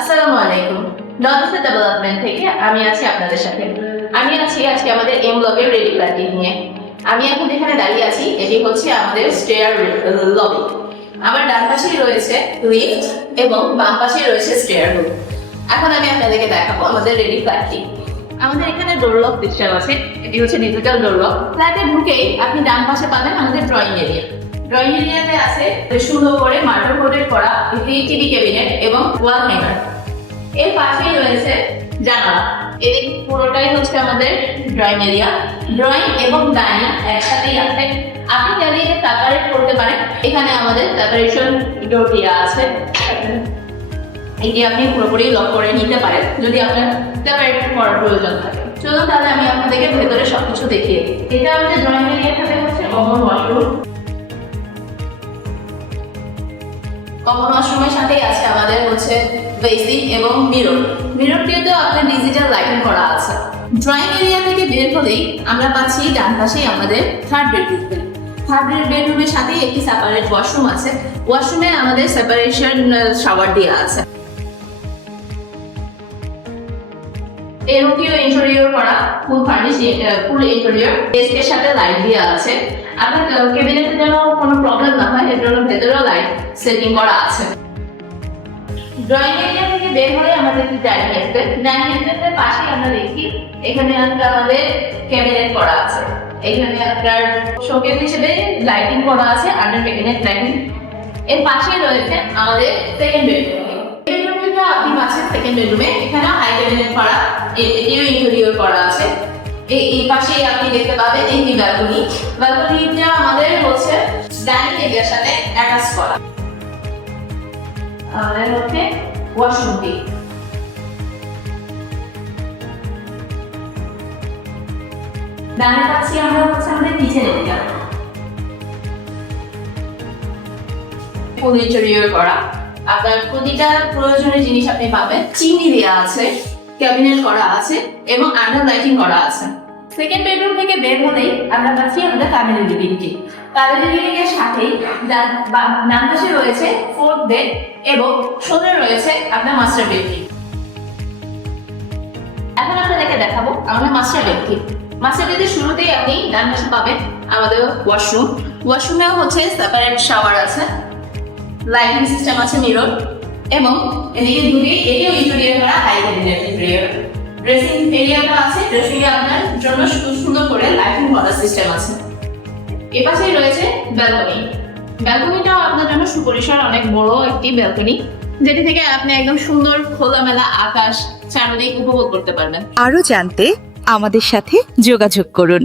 আসসালামু আলাইকুম। North development থেকে আমি আছি আপনাদের সাথে। আমি আছি আজকে আমাদের এম ব্লকের রেডি প্ল্যাটিং নিয়ে। আমি এখন এখানে দাঁড়িয়ে আছি, এটি হচ্ছে আমাদের স্টেয়ার লবি। আমার ডান পাশেই রয়েছে লিফট এবং বাম পাশেই রয়েছে স্টেয়ার রুম। এখন আমি আপনাদেরকে দেখাবো আমাদের রেডি প্ল্যাটিং। আমাদের এখানে ডোর লক সিস্টেম আছে, এটি হচ্ছে ডিজিটাল ডোর লক। ফ্ল্যাটে ঢুকেই আপনি ডান পাশে পাবেন আমাদের ড্রয়িং এরিয়া। ড্রয়িং এরিয়াতে আছে সুন্দর করে মার্বেল কোটেড করা একটি টিভি ক্যাবিনেট এবং ওয়াল হ্যাঙ্গার। এর পাশেই রয়েছে জানালা। এর পুরোটাই হচ্ছে আমাদের ড্রয়িং এরিয়া। ড্রয়িং এবং ডাইনিং একসাথেই আছে। আপনি চাইলে সেপারেট করতে পারেন। এখানে আমাদের সেপারেশন ডোর দেওয়া আছে, এটি আপনি পুরোপুরি লক করে নিতে পারেন যদি আপনার সেপারেট করার প্রয়োজন থাকে। চলুন তাহলে আমি আপনাদেরকে ভেতরে সবকিছু দেখিয়ে দিই। এটা আমাদের ড্রয়িং এরিয়া থেকে হচ্ছে কমন ওয়াশরুম। কমন ওয়াশরুমের সাথেই আছে আমাদের হচ্ছে বেসিন এবং মিরর। মিররটিতেও আপনার ডিজিটাল লাইটিং করা আছে। ড্রয়িং এরিয়া থেকে বের হলেই আমরা পাচ্ছি ডান পাশেই আমাদের থার্ড বেডরুম। থার্ড বেডরুমের সাথেই একটি সেপারেট ওয়াশরুম আছে। ওয়াশরুমে আমাদের সেপারেশন শাওয়ার দেওয়া আছে। এই রুমটিও ইন্টেরিয়র করা, ফুল ফার্নিশ, ফুল ইন্টেরিয়র। ডেস্কের সাথে লাইট দেওয়া আছে। আপনার ক্যাবিনেটের জন্য কোনো প্রবলেম না হয় এর জন্য ভেতরেও লাইট সেটিং করা আছে। ড্রয়িং এরিয়া থেকে বের হলে আমাদের একটি ডাইনিং স্পেস। ডাইনিং স্পেসের পাশেই আমরা দেখি এখানে আমাদের ক্যাবিনেট করা আছে। এখানে আপনার শোকেস হিসেবে লাইটিং করা আছে, আন্ডার ক্যাবিনেট লাইটিং। এর পাশেই রয়েছে আমাদের সেকেন্ড বেডরুম। আপনি পাচ্ছেন সেকেন্ড বেডরুমে, এখানে হাই ক্যাবিনেট করা, এটিও ইন্টেরিয়র করা আছে। এই পাশেই আপনি দেখতে পাবেন একটি ব্যালকনি। ব্যালকনিটা আমাদের হচ্ছে ডাইনিং এরিয়ার সাথে অ্যাটাচ করা। আমাদের হচ্ছে ওয়াশরুমটি। ডানে পাচ্ছি আমরা হচ্ছে আমাদের কিচেন এরিয়া, ফুল ইন্টেরিয়র করা। আপনার প্রতিটা প্রয়োজনীয় জিনিস আপনি পাবেন। চিমনি দেওয়া আছে, ক্যাবিনেট করা আছে এবং আন্ডার লাইটিং করা আছে। সেকেন্ড বেডরুম থেকে বের হলেই আমরা পাচ্ছি আমাদের ফ্যামিলি লিভিংটি। ফ্যামিলি লিভিং এর সাথেই ডান পাশে রয়েছে ফোর্থ বেড এবং সোজা রয়েছে আপনার মাস্টার বেডটি। এখন আপনাদেরকে দেখাবো আমাদের মাস্টার বেডটি। মাস্টার বেডের শুরুতেই আপনি ডান পাশে পাবেন আমাদের ওয়াশরুম। ওয়াশরুমেও হচ্ছে সেপারেট শাওয়ার আছে, লাইটিং সিস্টেম আছে, মিরর এবং এদিকে দূরে এটিও ইন্টেরিয়র করা হাই ক্যাবিনেট ইন্টেরিয়র। ড্রেসিং এরিয়াটা আছে, ড্রেসিং এ আপনার জন্য সুন্দর করে লাইটিং করার সিস্টেম আছে। এপাশেই রয়েছে ব্যালকনি। ব্যালকনিটাও আপনার জন্য সুপরিসর অনেক বড় একটি ব্যালকনি, যেটি থেকে আপনি একদম সুন্দর খোলামেলা আকাশ চারদিক উপভোগ করতে পারবেন। আরো জানতে আমাদের সাথে যোগাযোগ করুন।